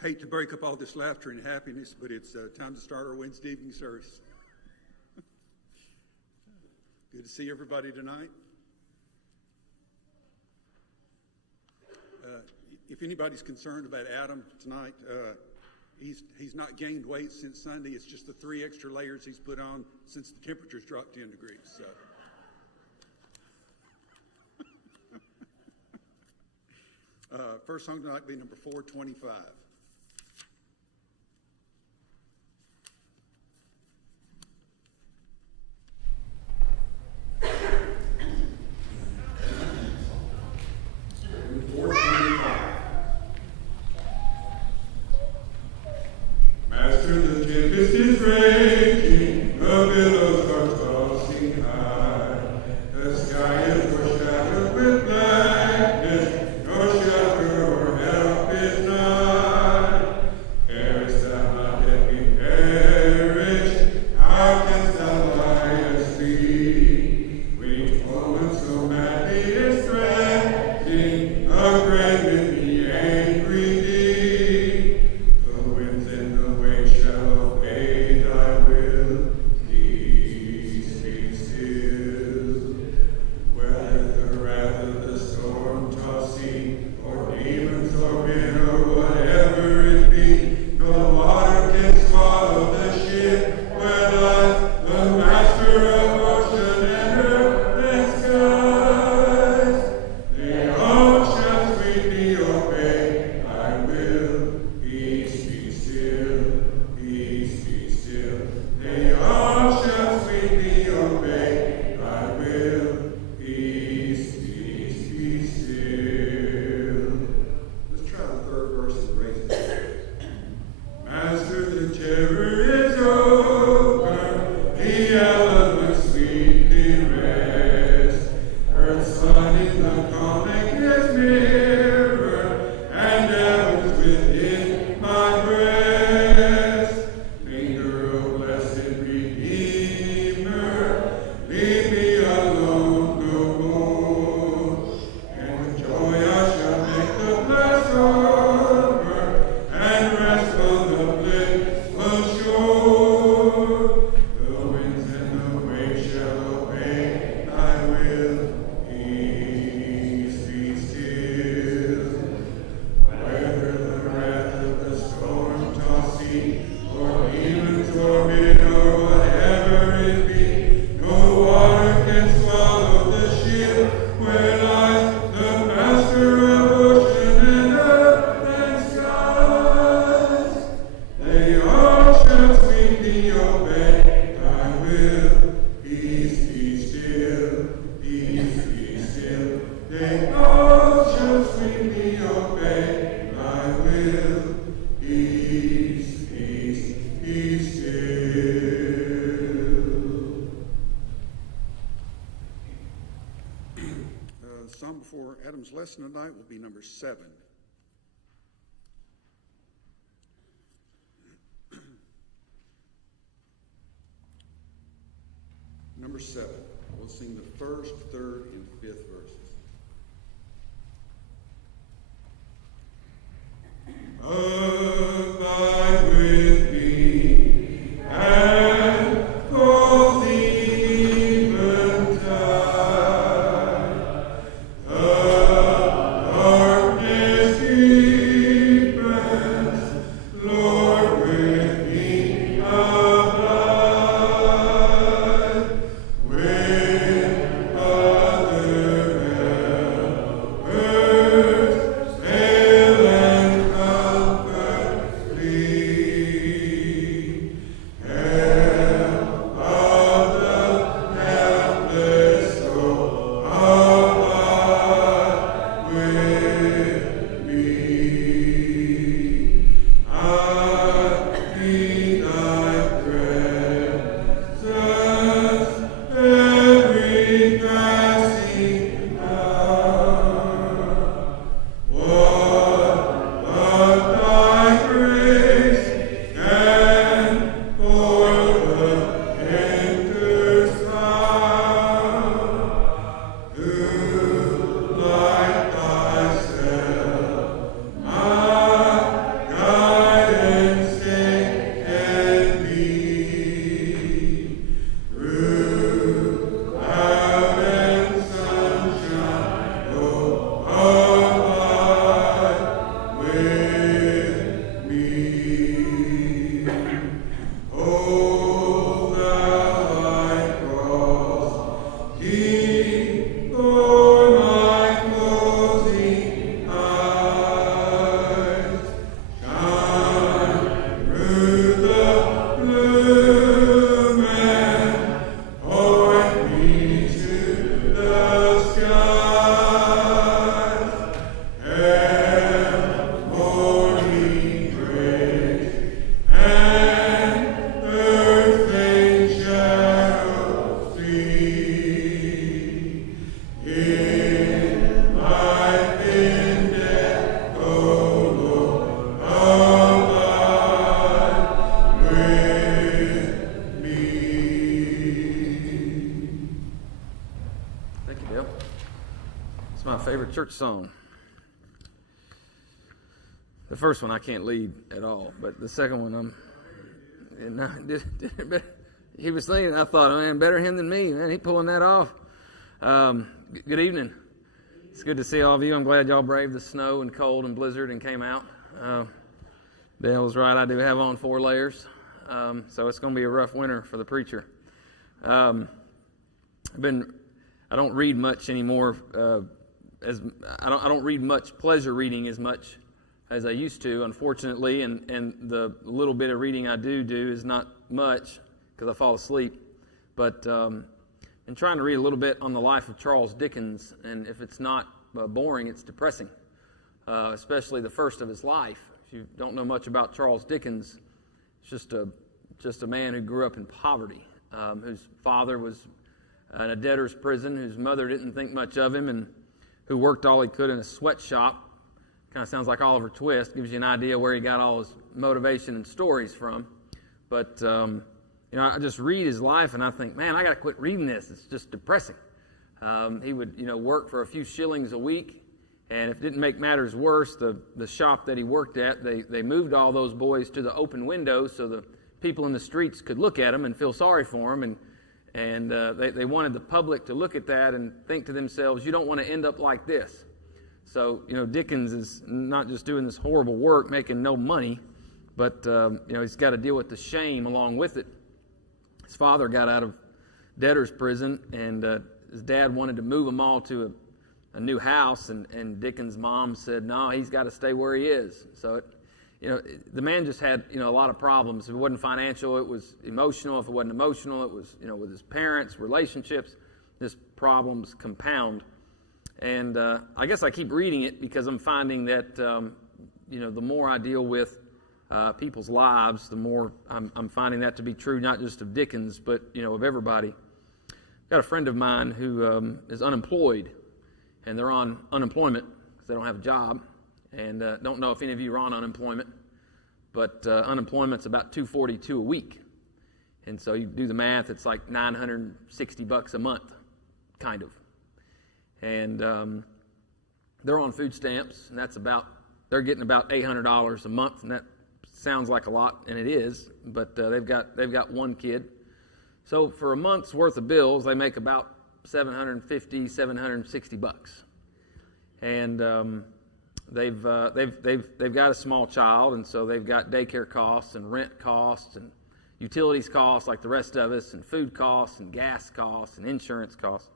Hate to break up all this laughter and happiness, but it's time to start our Wednesday evening service. Good to see everybody tonight. If anybody's concerned about Adam tonight, he's not gained weight since Sunday. It's just the 3 extra layers he's put on since the temperature's dropped 10 degrees. So. First song tonight will be number 425. Adam's lesson tonight will be number 7. Number 7. We'll sing the 1st, 3rd, and 5th verses. Abide with me and call the eventide. It's my favorite church song. The first one I can't lead at all, but the second one he was singing. I thought, oh, man, better him than me. Man, he pulling that off. Good evening. It's good to see all of you. I'm glad y'all braved the snow and cold and blizzard and came out. Dale was right. I do have on 4 layers, so it's going to be a rough winter for the preacher. I don't read much anymore. I don't read much pleasure reading as much as I used to, unfortunately, and the little bit of reading I do is not much because I fall asleep. But I'm trying to read a little bit on the life of Charles Dickens, and if it's not boring, it's depressing, especially the first of his life. If you don't know much about Charles Dickens, it's just a man who grew up in poverty, whose father was in a debtor's prison, whose mother didn't think much of him, and who worked all he could in a sweatshop. Kind of sounds like Oliver Twist. Gives you an idea where he got all his motivation and stories from. But I just read his life and I think, man, I got to quit reading this. It's just depressing. He would work for a few shillings a week, and if it didn't make matters worse, the shop that he worked at, they moved all those boys to the open windows so the people in the streets could look at them and feel sorry for them, and they wanted the public to look at that and think to themselves, you don't want to end up like this. So, Dickens is not just doing this horrible work, making no money, but, he's got to deal with the shame along with it. His father got out of debtor's prison, and his dad wanted to move them all to a new house, and Dickens' mom said, no, he's got to stay where he is. So, the man just had, a lot of problems. If it wasn't financial, it was emotional. If it wasn't emotional, it was, with his parents, relationships. Just problems compound. And I guess I keep reading it because I'm finding that, the more I deal with people's lives, the more I'm finding that to be true, not just of Dickens, but, of everybody. I've got a friend of mine who is unemployed, and they're on unemployment because they don't have a job. And don't know if any of you are on unemployment, but unemployment's about $242 a week. And so you do the math, it's like $960 a month, kind of. And they're on food stamps, and they're getting about $800 a month, and that sounds like a lot, and it is, but they've got 1 kid. So for a month's worth of bills, they make about $750, $760. And they've got a small child, and so they've got daycare costs and rent costs and utilities costs like the rest of us, and food costs and gas costs and insurance costs.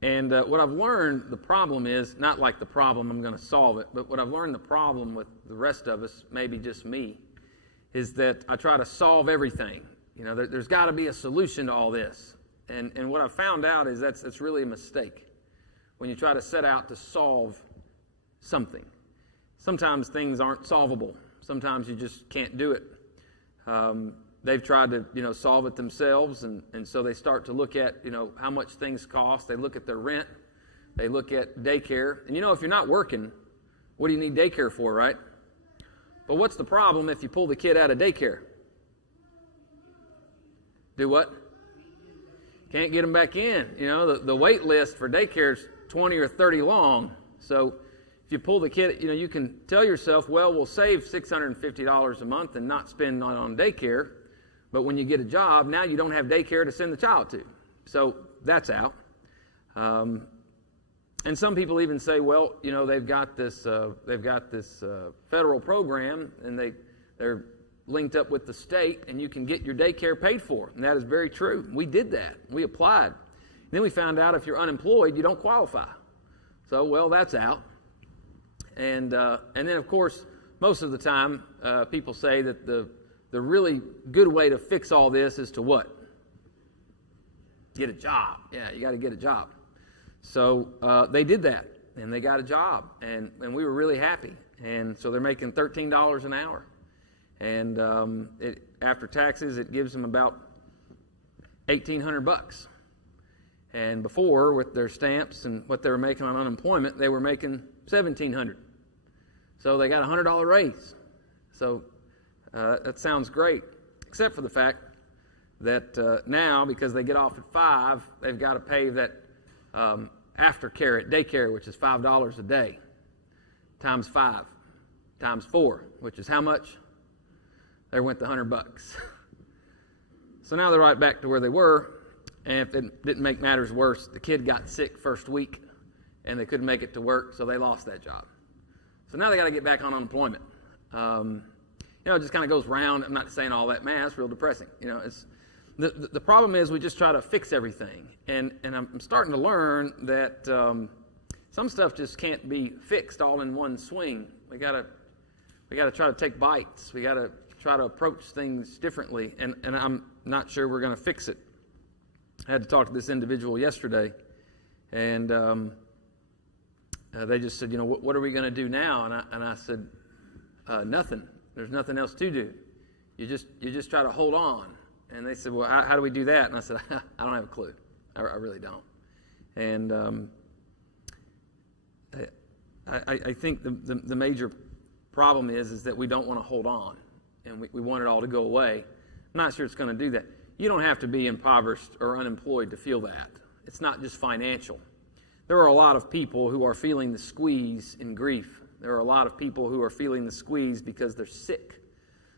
And what I've learned, the problem is, not like the problem, I'm going to solve it, but what I've learned the problem with the rest of us, maybe just me, is that I try to solve everything. There's got to be a solution to all this. And what I've found out is that's really a mistake when you try to set out to solve something. Sometimes things aren't solvable. Sometimes you just can't do it. They've tried to, solve it themselves, and so they start to look at, how much things cost. They look at their rent. They look at daycare. And, if you're not working, what do you need daycare for, right? But what's the problem if you pull the kid out of daycare? Do what? Can't get them back in. The wait list for daycare is 20 or 30 long. So if you pull the kid, you can tell yourself, well, we'll save $650 a month and not spend on daycare. But when you get a job, now you don't have daycare to send the child to. So that's out. And some people even say, well, they've got this federal program, and they're linked up with the state, and you can get your daycare paid for. And that is very true. We did that. We applied. And then we found out if you're unemployed, you don't qualify. So, well, that's out. And then, of course, most of the time, people say that the really good way to fix all this is to what? Get a job. Yeah, you got to get a job. So they did that, and they got a job, and we were really happy. And so they're making $13 an hour. And after taxes, it gives them about $1,800. And before, with their stamps and what they were making on unemployment, they were making $1,700. So they got a $100 raise. So that sounds great, except for the fact that now, because they get off at 5, they've got to pay that aftercare at daycare, which is $5 a day, times 5, times 4, which is how much? There went the $100. So now they're right back to where they were, and if it didn't make matters worse, the kid got sick first week, and they couldn't make it to work, so they lost that job. So now they got to get back on unemployment. It just kind of goes round. I'm not saying all that math. It's real depressing. It's the problem is we just try to fix everything, and I'm starting to learn that some stuff just can't be fixed all in one swing. We gotta try to take bites. We gotta try to approach things differently, and I'm not sure we're going to fix it. I had to talk to this individual yesterday, and they just said, what are we going to do now? And I said, nothing. There's nothing else to do. You just try to hold on. And they said, well, how do we do that? And I said, I don't have a clue. I really don't. And I think the major problem is that we don't want to hold on, and we want it all to go away. I'm not sure it's going to do that. You don't have to be impoverished or unemployed to feel that. It's not just financial. There are a lot of people who are feeling the squeeze in grief. There are a lot of people who are feeling the squeeze because they're sick.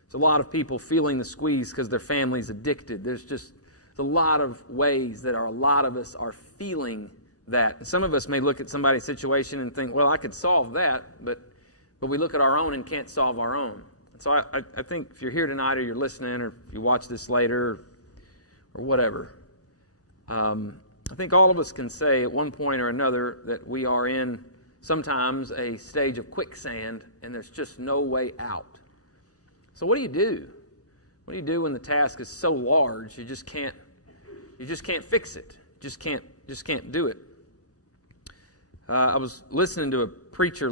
There's a lot of people feeling the squeeze because their family's addicted. There's a lot of ways that a lot of us are feeling that. And some of us may look at somebody's situation and think, well, I could solve that, but we look at our own and can't solve our own. So I think if you're here tonight or you're listening or if you watch this later or whatever, I think all of us can say at one point or another that we are in sometimes a stage of quicksand and there's just no way out. So what do you do? What do you do when the task is so large you just can't fix it? Just can't do it. I was listening to a preacher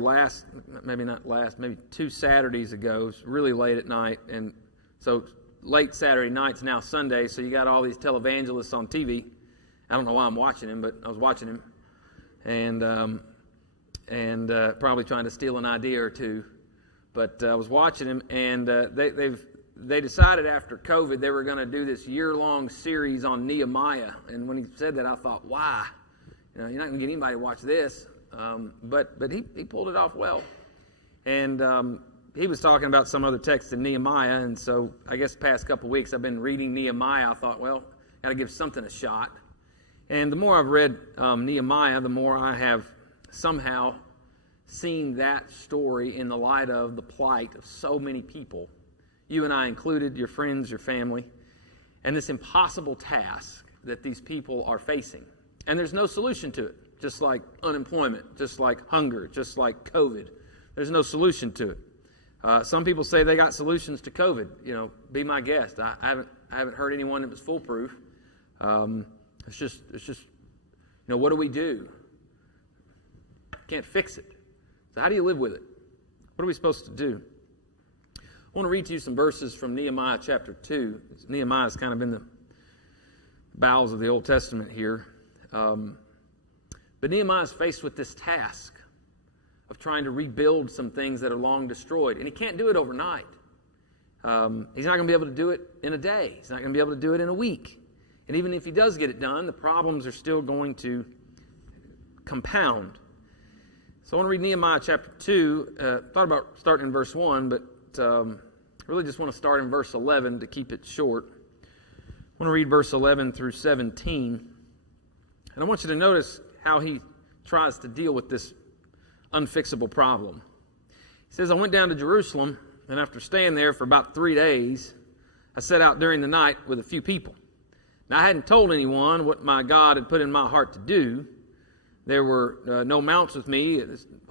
maybe 2 Saturdays ago. It was really late at night, and so late Saturday night's now Sunday, so you got all these televangelists on TV. I don't know why I'm watching him, but I was watching him, and probably trying to steal an idea or two. But I was watching him, and they decided after COVID they were going to do this year-long series on Nehemiah. And when he said that, I thought, why? You're not going to get anybody to watch this. But he pulled it off well. And he was talking about some other text in Nehemiah, and so I guess the past couple of weeks I've been reading Nehemiah. I thought, well, got to give something a shot. And the more I've read Nehemiah, the more I have somehow seen that story in the light of the plight of so many people, you and I included, your friends, your family, and this impossible task that these people are facing. And there's no solution to it, just like unemployment, just like hunger, just like COVID. There's no solution to it. Some people say they got solutions to COVID. Be my guest. I haven't heard anyone that was foolproof. It's just what do we do? Can't fix it. So how do you live with it? What are we supposed to do? I want to read to you some verses from Nehemiah chapter 2. Nehemiah's kind of in the bowels of the Old Testament here. But Nehemiah's faced with this task of trying to rebuild some things that are long destroyed. And he can't do it overnight. He's not going to be able to do it in a day. He's not going to be able to do it in a week. And even if he does get it done, the problems are still going to compound. So I want to read Nehemiah chapter 2. Thought about starting in verse 1, but really just want to start in verse 11 to keep it short. I want to read verse 11 through 17. And I want you to notice how he tries to deal with this unfixable problem. He says, I went down to Jerusalem, and after staying there for about 3 days, I set out during the night with a few people. Now, I hadn't told anyone what my God had put in my heart to do. There were no mounts with me,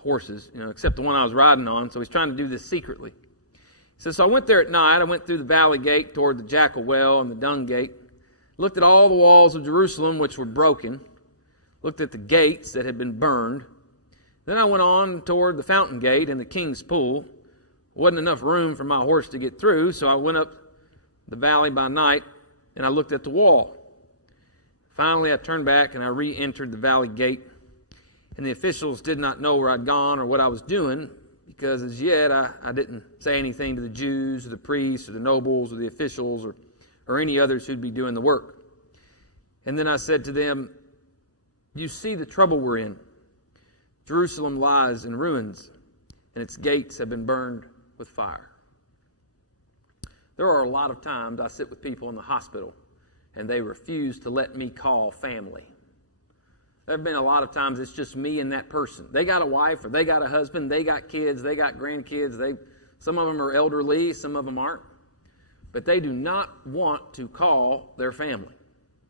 horses, except the one I was riding on, so he's trying to do this secretly. He says, so I went there at night. I went through the valley gate toward the jackal well and the dung gate, looked at all the walls of Jerusalem, which were broken, looked at the gates that had been burned. Then I went on toward the fountain gate and the king's pool. There wasn't enough room for my horse to get through, so I went up the valley by night, and I looked at the wall. Finally, I turned back and I re-entered the valley gate. And the officials did not know where I'd gone or what I was doing, because as yet I didn't say anything to the Jews or the priests or the nobles or the officials or any others who'd be doing the work. And then I said to them, you see the trouble we're in. Jerusalem lies in ruins, and its gates have been burned with fire. There are a lot of times I sit with people in the hospital, and they refuse to let me call family. There have been a lot of times it's just me and that person. They got a wife, or they got a husband, they got kids, they got grandkids. Some of them are elderly, some of them aren't. But they do not want to call their family.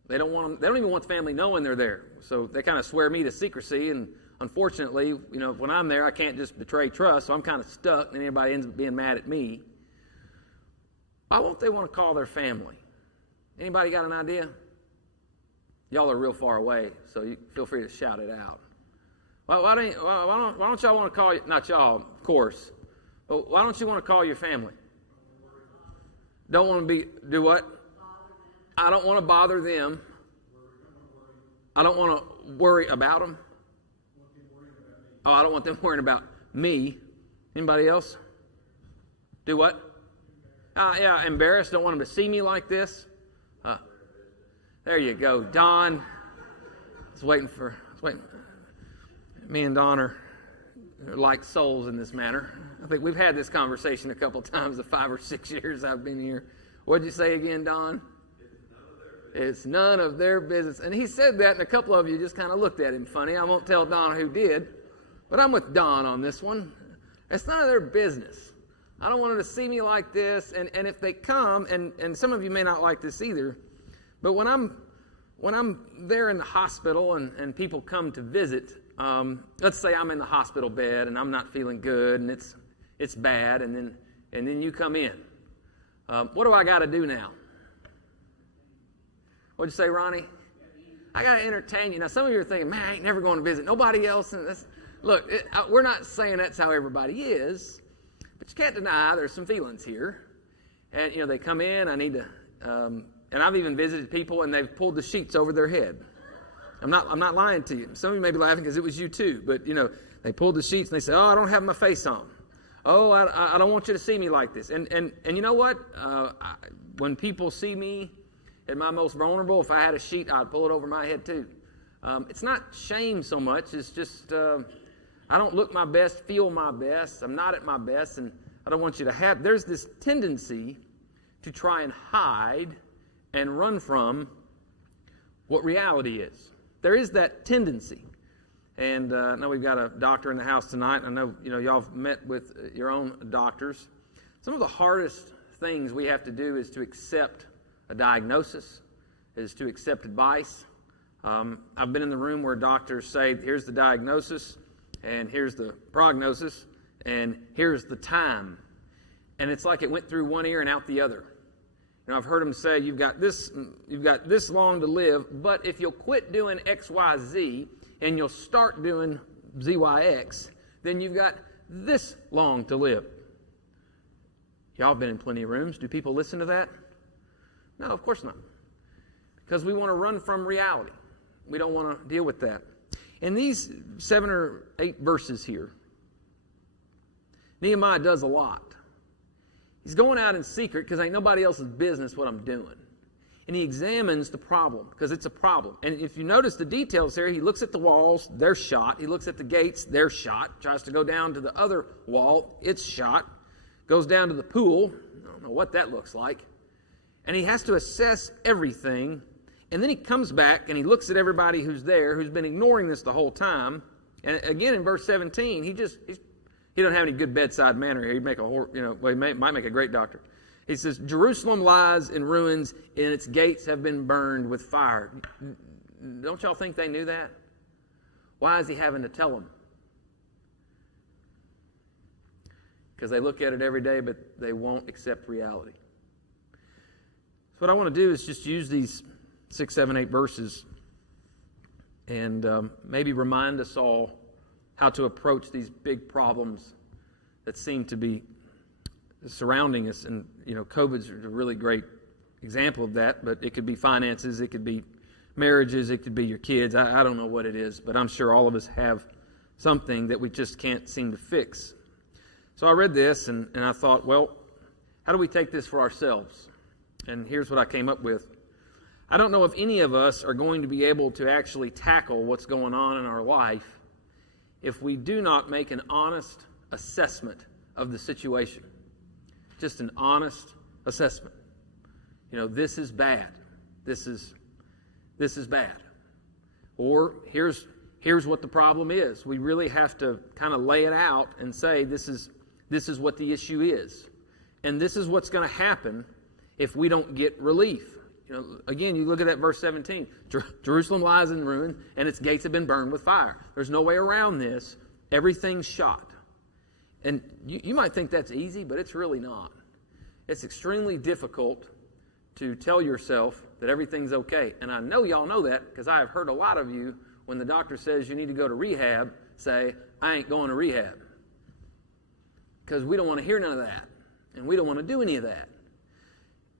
They don't even want the family knowing they're there. So they kind of swear me to secrecy, and unfortunately, when I'm there, I can't just betray trust, so I'm kind of stuck, and anybody ends up being mad at me. Why won't they want to call their family? Anybody got an idea? Y'all are real far away, so you feel free to shout it out. Why don't y'all want to call, not y'all, of course, but why don't you want to call your family? Don't want to do what? I don't want to bother them. I don't want to worry about them. Oh, I don't want them worrying about me. Anybody else? Do what? Yeah, embarrassed. Don't want them to see me like this. There you go, Don. I was waiting. Me and Don are like souls in this matter. I think we've had this conversation a couple times the 5 or 6 years I've been here. What'd you say again, Don? It's none of their business. And he said that, and a couple of you just kind of looked at him funny. I won't tell Don who did, but I'm with Don on this one. It's none of their business. I don't want them to see me like this. And if they come, and some of you may not like this either, but when I'm there in the hospital and people come to visit, let's say I'm in the hospital bed and I'm not feeling good and it's bad, and then you come in. What do I got to do now? What'd you say, Ronnie? I got to entertain you. Now, some of you are thinking, man, I ain't never going to visit nobody else. Look, we're not saying that's how everybody is, but you can't deny there's some feelings here. And, they come in, I need to, and I've even visited people and they've pulled the sheets over their head. I'm not lying to you. Some of you may be laughing because it was you too, but, they pulled the sheets and they say, oh, I don't have my face on. Oh, I don't want you to see me like this. And you know what? When people see me at my most vulnerable, if I had a sheet, I'd pull it over my head too. It's not shame so much. It's just I don't look my best, feel my best. I'm not at my best, and I don't want you to have. There's this tendency to try and hide and run from what reality is. There is that tendency. And I know we've got a doctor in the house tonight. I know y'all have met with your own doctors. Some of the hardest things we have to do is to accept a diagnosis, is to accept advice. I've been in the room where doctors say, here's the diagnosis, and here's the prognosis, and here's the time. And it's like it went through one ear and out the other. I've heard them say, you've got this long to live, but if you'll quit doing X, Y, Z, and you'll start doing ZYX, then you've got this long to live. Y'all have been in plenty of rooms. Do people listen to that? No, of course not. Because we want to run from reality. We don't want to deal with that. In these 7 or 8 verses here, Nehemiah does a lot. He's going out in secret because ain't nobody else's business what I'm doing. And he examines the problem because it's a problem. And if you notice the details here, he looks at the walls, they're shot. He looks at the gates, they're shot. Tries to go down to the other wall, it's shot. Goes down to the pool. I don't know what that looks like. And he has to assess everything. And then he comes back and he looks at everybody who's there, who's been ignoring this the whole time. And again, in verse 17, he doesn't have any good bedside manner here. He'd make might make a great doctor. He says, Jerusalem lies in ruins and its gates have been burned with fire. Don't y'all think they knew that? Why is he having to tell them? Because they look at it every day, but they won't accept reality. So what I want to do is just use these 6, 7, 8 verses and maybe remind us all how to approach these big problems that seem to be surrounding us. And, COVID's a really great example of that, but it could be finances, it could be marriages, it could be your kids. I don't know what it is, but I'm sure all of us have something that we just can't seem to fix. So I read this and I thought, well, how do we take this for ourselves? And here's what I came up with. I don't know if any of us are going to be able to actually tackle what's going on in our life if we do not make an honest assessment of the situation. Just an honest assessment. This is bad. This is bad. Or here's what the problem is. We really have to kind of lay it out and say this is what the issue is. And this is what's going to happen if we don't get relief. Again, you look at that verse 17. Jerusalem lies in ruin, and its gates have been burned with fire. There's no way around this. Everything's shot. And you might think that's easy, but it's really not. It's extremely difficult to tell yourself that everything's okay. And I know y'all know that because I have heard a lot of you, when the doctor says you need to go to rehab, say, I ain't going to rehab. Because we don't want to hear none of that. And we don't want to do any of that.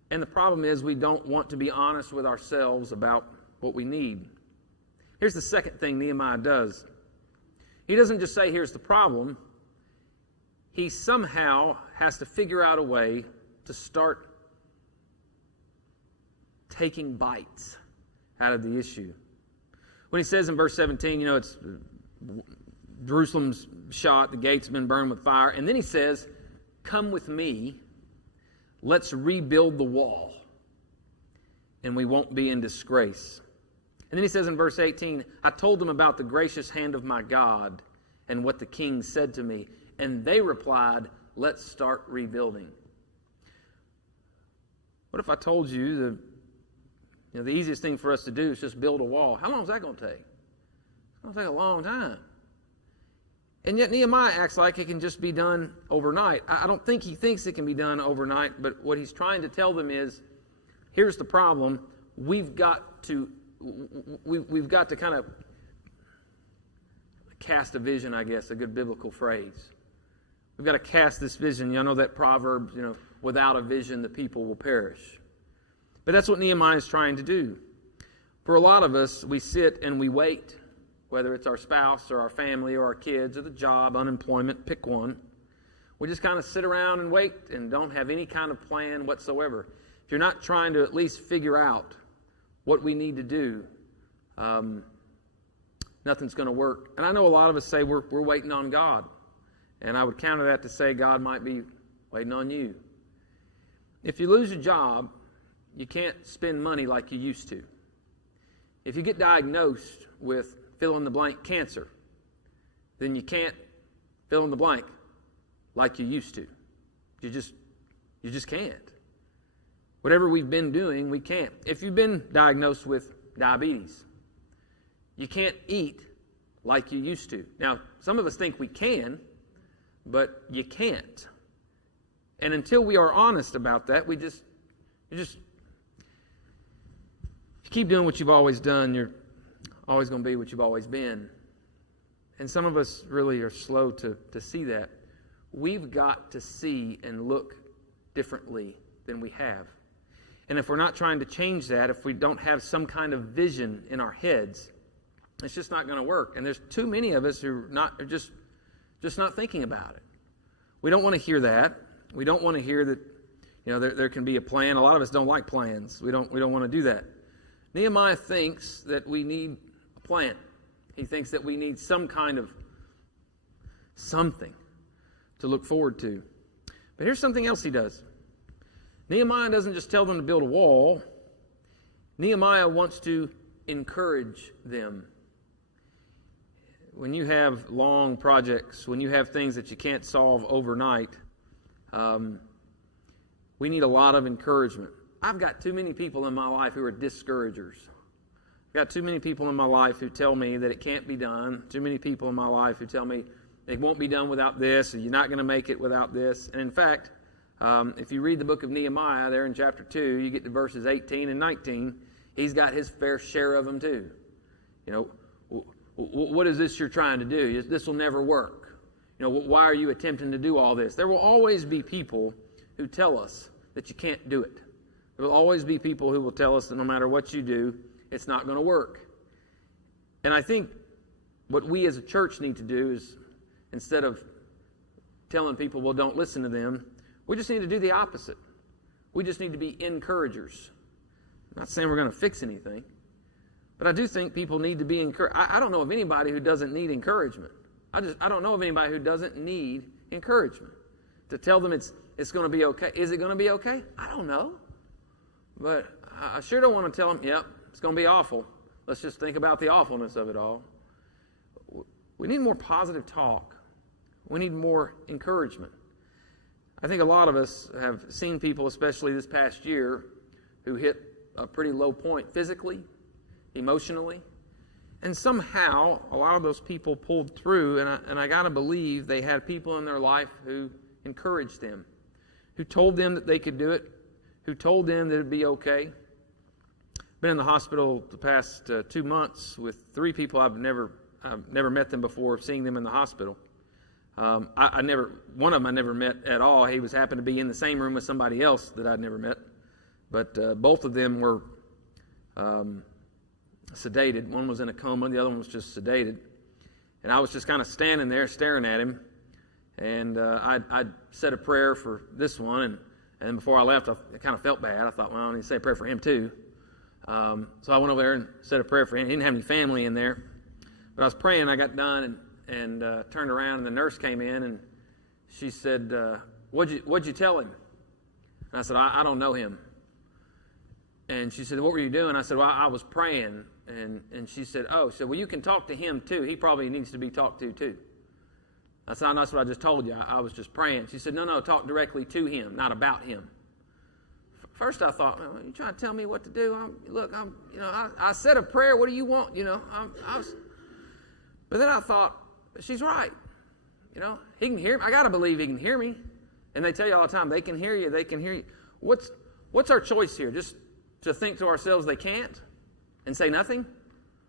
And the problem is we don't want to be honest with ourselves about what we need. Here's the second thing Nehemiah does. He doesn't just say, here's the problem. He somehow has to figure out a way to start taking bites out of the issue. When he says in verse 17, it's Jerusalem's shot, the gates have been burned with fire. And then he says, come with me. Let's rebuild the wall, and we won't be in disgrace. And then he says in verse 18, I told them about the gracious hand of my God and what the king said to me. And they replied, let's start rebuilding. What if I told you the easiest thing for us to do is just build a wall? How long is that going to take? It's going to take a long time. And yet Nehemiah acts like it can just be done overnight. I don't think he thinks it can be done overnight, but what he's trying to tell them is, here's the problem. We've got to kind of cast a vision, I guess, a good biblical phrase. We've got to cast this vision. You know that proverb, without a vision the people will perish. But that's what Nehemiah is trying to do. For a lot of us, we sit and we wait. Whether it's our spouse or our family or our kids or the job, unemployment, pick one. We just kind of sit around and wait and don't have any kind of plan whatsoever. If you're not trying to at least figure out what we need to do, nothing's going to work. And I know a lot of us say we're waiting on God. And I would counter that to say God might be waiting on you. If you lose a job, you can't spend money like you used to. If you get diagnosed with fill in the blank cancer, then you can't fill in the blank like you used to. You just can't. Whatever we've been doing, we can't. If you've been diagnosed with diabetes, you can't eat like you used to. Now, some of us think we can, but you can't. And until we are honest about that, you keep doing what you've always done, you're always going to be what you've always been. And some of us really are slow to see that. We've got to see and look differently than we have. And if we're not trying to change that, if we don't have some kind of vision in our heads, it's just not going to work. And there's too many of us who are just not thinking about it. We don't want to hear that. We don't want to hear that, there can be a plan. A lot of us don't like plans. We don't want to do that. Nehemiah thinks that we need a plan. He thinks that we need some kind of something to look forward to. But here's something else he does. Nehemiah doesn't just tell them to build a wall. Nehemiah wants to encourage them. When you have long projects, when you have things that you can't solve overnight, we need a lot of encouragement. I've got too many people in my life who are discouragers. I've got too many people in my life who tell me that it can't be done. Too many people in my life who tell me it won't be done without this, or you're not going to make it without this. And in fact, if you read the book of Nehemiah there in chapter 2, you get to verses 18 and 19, he's got his fair share of them too. What is this you're trying to do? This will never work. Why are you attempting to do all this? There will always be people who tell us that you can't do it. There will always be people who will tell us that no matter what you do, it's not going to work. And I think what we as a church need to do is, instead of telling people, well, don't listen to them, we just need to do the opposite. We just need to be encouragers. I'm not saying we're going to fix anything, but I do think people need to be encouraged. I don't know of anybody who doesn't need encouragement. I don't know of anybody who doesn't need encouragement. To tell them it's going to be okay. Is it going to be okay? I don't know. But I sure don't want to tell them, yep, it's going to be awful. Let's just think about the awfulness of it all. We need more positive talk. We need more encouragement. I think a lot of us have seen people, especially this past year, who hit a pretty low point physically, emotionally, and somehow a lot of those people pulled through, and I got to believe they had people in their life who encouraged them, who told them that they could do it, who told them that it'd be okay. Been in the hospital the past 2 months with 3 people I've never met them before, seeing them in the hospital. One of them I never met at all. He happened to be in the same room with somebody else that I'd never met. But both of them were sedated. One was in a coma, the other one was just sedated. And I was just kind of standing there staring at him. And I said a prayer for this one. And then before I left, I kind of felt bad. I thought, well, I need to say a prayer for him too. So I went over there and said a prayer for him. He didn't have any family in there. But I was praying, I got done and turned around, and the nurse came in, and she said, what'd you tell him? And I said, I don't know him. And she said, what were you doing? I said, well, I was praying. And she said, oh, well, you can talk to him too. He probably needs to be talked to too. I said, that's what I just told you. I was just praying. She said, no, talk directly to him, not about him. First I thought, well, you trying to tell me what to do? I said a prayer. What do you want? But then I thought, she's right. He can hear me. I got to believe he can hear me. And they tell you all the time, they can hear you, they can hear you. What's our choice here? Just to think to ourselves they can't and say nothing?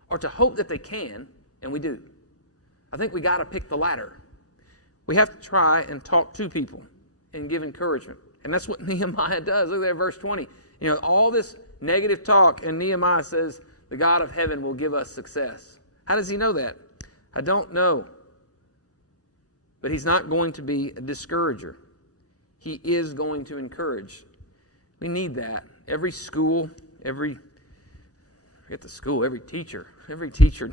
Or to hope that they can, and we do? I think we got to pick the latter. We have to try and talk to people and give encouragement. And that's what Nehemiah does. Look at that, verse 20. All this negative talk, and Nehemiah says, the God of heaven will give us success. How does he know that? I don't know. But he's not going to be a discourager. He is going to encourage. We need that. Every school, every teacher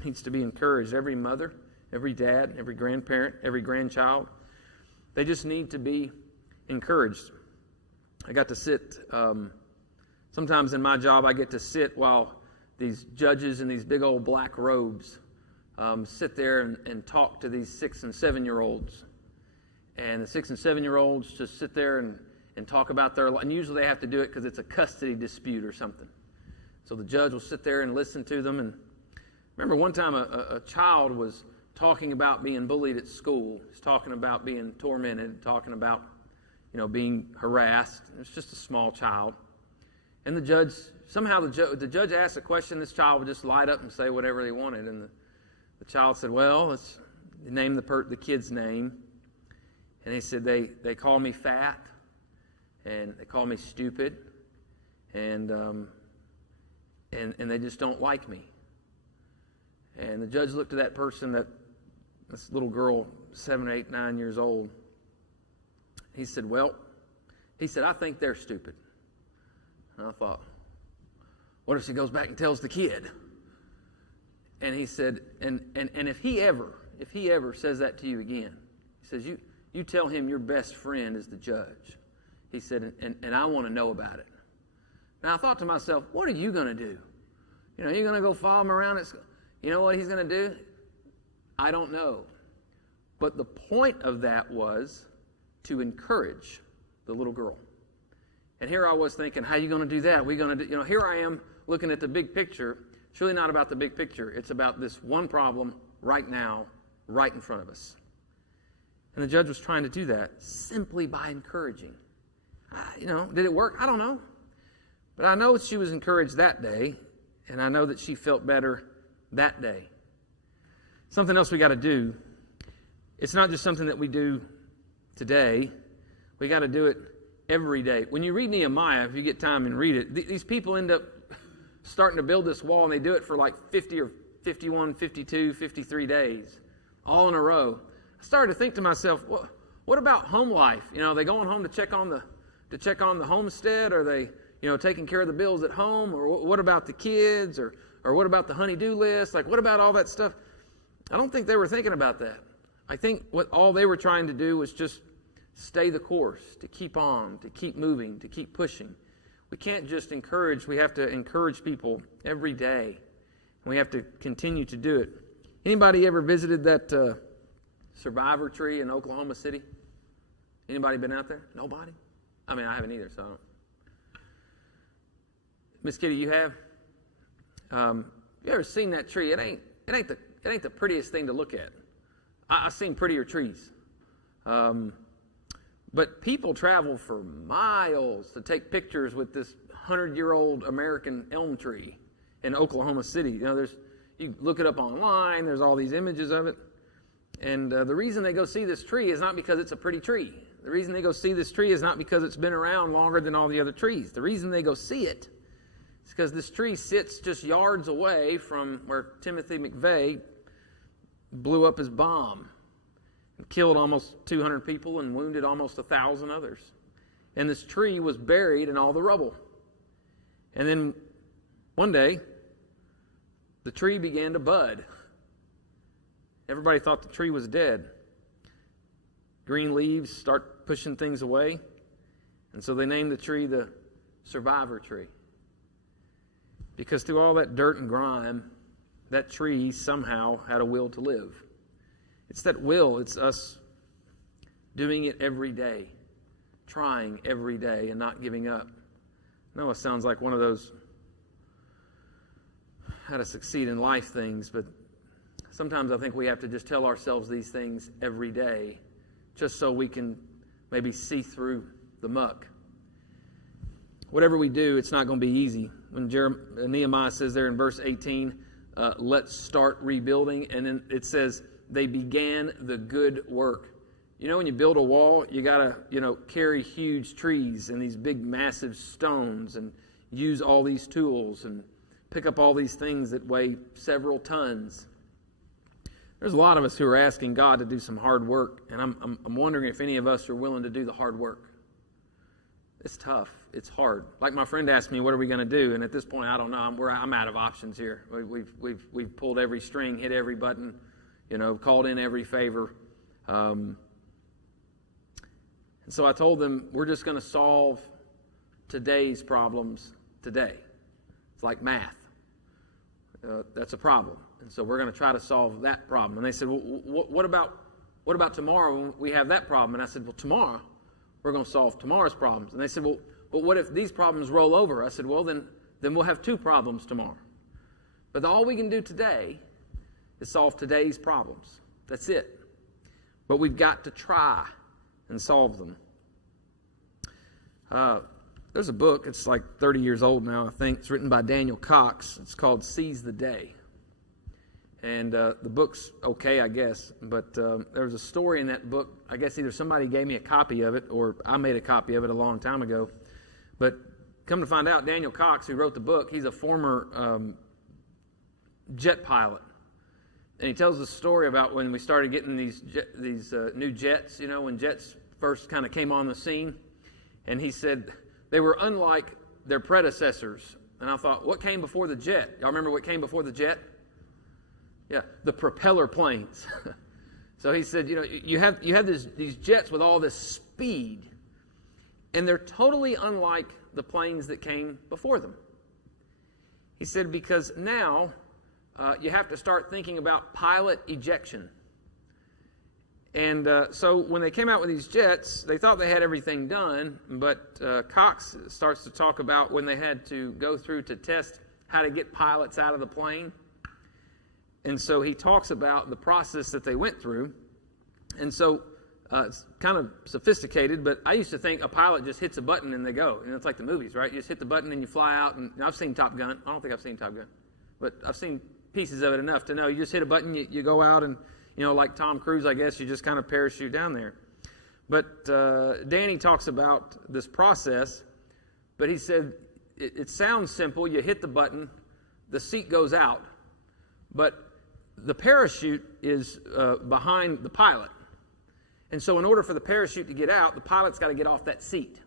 needs to be encouraged. Every mother, every dad, every grandparent, every grandchild. They just need to be encouraged. I got to sit, sometimes in my job I get to sit while these judges in these big old black robes sit there and talk to these 6 and 7-year-olds. And the 6 and 7-year-olds just sit there and talk about their life. And usually they have to do it because it's a custody dispute or something. So the judge will sit there and listen to them. And remember one time a child was talking about being bullied at school. He's talking about being tormented, talking about being harassed. It's just a small child. And the judge asked a question. This child would just light up and say whatever they wanted. And the child said, well, let's name the kid's name. And he said, they call me fat, and they call me stupid, and they just don't like me. And the judge looked at that person, this little girl, 7, 8, 9 years old. He said, I think they're stupid. And I thought, what if she goes back and tells the kid? And he said, and if he ever says that to you again, he says, you tell him your best friend is the judge. He said, and I want to know about it. Now I thought to myself, what are you going to do? You're going to go follow him around at school? You know what he's going to do? I don't know. But the point of that was to encourage the little girl. And here I was thinking, how are you going to do that? Here I am looking at the big picture. It's really not about the big picture. It's about this one problem right now, right in front of us. And the judge was trying to do that simply by encouraging. Did it work? I don't know. But I know she was encouraged that day, and I know that she felt better that day. Something else we got to do. It's not just something that we do today. We got to do it every day. When you read Nehemiah, if you get time and read it, these people end up starting to build this wall, and they do it for like 50 or 51, 52, 53 days, all in a row. I started to think to myself, what about home life? Are they going home to check on the homestead? Are they, taking care of the bills at home? Or what about the kids? Or what about the honey-do list? Like, what about all that stuff? I don't think they were thinking about that. I think all they were trying to do was just stay the course, to keep on, to keep moving, to keep pushing. We can't just encourage. We have to encourage people every day. And we have to continue to do it. Anybody ever visited that Survivor Tree in Oklahoma City? Anybody been out there? Nobody? I mean, I haven't either, so I don't. Miss Kitty, you have? You ever seen that tree? It ain't the prettiest thing to look at. I've seen prettier trees. But people travel for miles to take pictures with this 100-year-old American elm tree in Oklahoma City. You look it up online. There's all these images of it. And the reason they go see this tree is not because it's a pretty tree. The reason they go see this tree is not because it's been around longer than all the other trees. The reason they go see it is because this tree sits just yards away from where Timothy McVeigh blew up his bomb and killed almost 200 people and wounded almost 1,000 others. And this tree was buried in all the rubble. And then one day, the tree began to bud. Everybody thought the tree was dead. Green leaves start pushing things away. And so they named the tree the Survivor Tree. Because through all that dirt and grime, that tree somehow had a will to live. It's that will. It's us doing it every day, trying every day and not giving up. I know it sounds like one of those how to succeed in life things, but sometimes I think we have to just tell ourselves these things every day just so we can maybe see through the muck. Whatever we do, it's not going to be easy. When Nehemiah says there in verse 18, let's start rebuilding, and then it says they began the good work. When you build a wall, you got to, carry huge trees and these big massive stones and use all these tools and pick up all these things that weigh several tons. There's a lot of us who are asking God to do some hard work, and I'm wondering if any of us are willing to do the hard work. It's tough. It's hard. Like my friend asked me, what are we going to do? And at this point, I don't know. I'm out of options here. We've pulled every string, hit every button, called in every favor. And so I told them, we're just going to solve today's problems today. It's like math. That's a problem. And so we're going to try to solve that problem. And they said, well, what about tomorrow when we have that problem? And I said, well, tomorrow we're going to solve tomorrow's problems. And they said, well, but what if these problems roll over? I said, well, then we'll have two problems tomorrow. But all we can do today is solve today's problems. That's it. But we've got to try and solve them. There's a book. It's like 30 years old now, I think. It's written by Daniel Cox. It's called Seize the Day. And the book's okay, I guess. But there was a story in that book. I guess either somebody gave me a copy of it or I made a copy of it a long time ago. But come to find out, Daniel Cox, who wrote the book, he's a former jet pilot. And he tells the story about when we started getting these new jets, when jets first kind of came on the scene. And he said they were unlike their predecessors. And I thought, what came before the jet? Y'all remember what came before the jet? Yeah, the propeller planes. So he said, you have these jets with all this speed, and they're totally unlike the planes that came before them. He said, because now you have to start thinking about pilot ejection. And so when they came out with these jets, they thought they had everything done, but Cox starts to talk about when they had to go through to test how to get pilots out of the plane. And so he talks about the process that they went through. And so it's kind of sophisticated, but I used to think a pilot just hits a button and they go. It's like the movies, right? You just hit the button and you fly out. And I've seen Top Gun. I don't think I've seen Top Gun, but I've seen pieces of it enough to know you just hit a button, you go out, and like Tom Cruise, I guess, you just kind of parachute down there. But Danny talks about this process, but he said it sounds simple. You hit the button, the seat goes out, but the parachute is behind the pilot. And so in order for the parachute to get out, the pilot's got to get off that seat.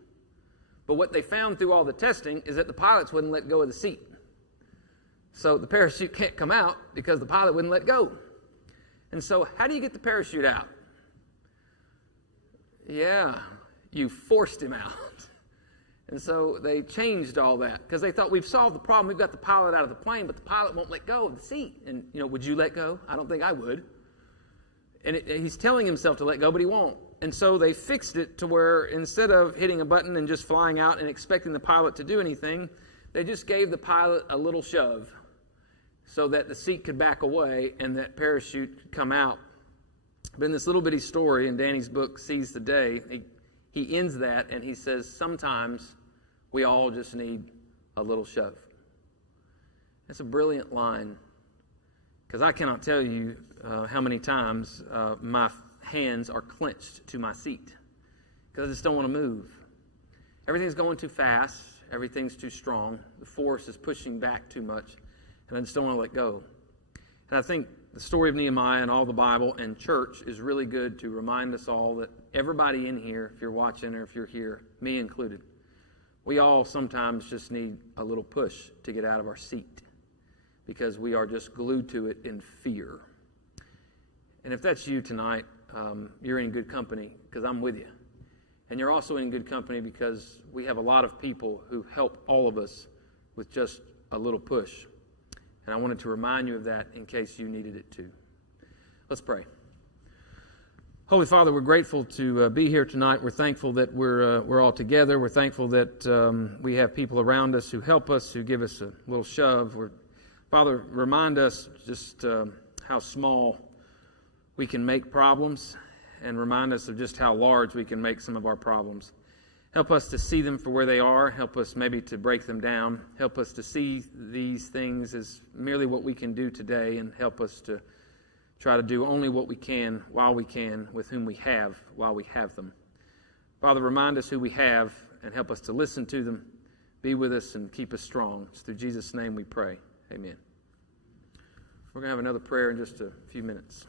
But what they found through all the testing is that the pilots wouldn't let go of the seat. So the parachute can't come out because the pilot wouldn't let go. And so how do you get the parachute out? Yeah, you forced him out. And so they changed all that because they thought, we've solved the problem. We've got the pilot out of the plane, but the pilot won't let go of the seat. And, would you let go? I don't think I would. And he's telling himself to let go, but he won't. And so they fixed it to where instead of hitting a button and just flying out and expecting the pilot to do anything, they just gave the pilot a little shove so that the seat could back away and that parachute could come out. But in this little bitty story in Danny's book, Seize the Day, he ends that and he says, sometimes we all just need a little shove. That's a brilliant line, because I cannot tell you how many times my hands are clenched to my seat because I just don't want to move. Everything's going too fast. Everything's too strong. The force is pushing back too much, and I just don't want to let go. And I think the story of Nehemiah and all the Bible and church is really good to remind us all that everybody in here, if you're watching or if you're here, me included, we all sometimes just need a little push to get out of our seat because we are just glued to it in fear. And if that's you tonight, you're in good company because I'm with you. And you're also in good company because we have a lot of people who help all of us with just a little push. And I wanted to remind you of that in case you needed it too. Let's pray. Holy Father, we're grateful to be here tonight. We're thankful that we're all together. We're thankful that we have people around us who help us, who give us a little shove. Father, remind us just how small we can make problems, and remind us of just how large we can make some of our problems. Help us to see them for where they are. Help us maybe to break them down. Help us to see these things as merely what we can do today, and help us to try to do only what we can while we can with whom we have while we have them. Father, remind us who we have and help us to listen to them. Be with us and keep us strong. It's through Jesus' name we pray. Amen. We're going to have another prayer in just a few minutes.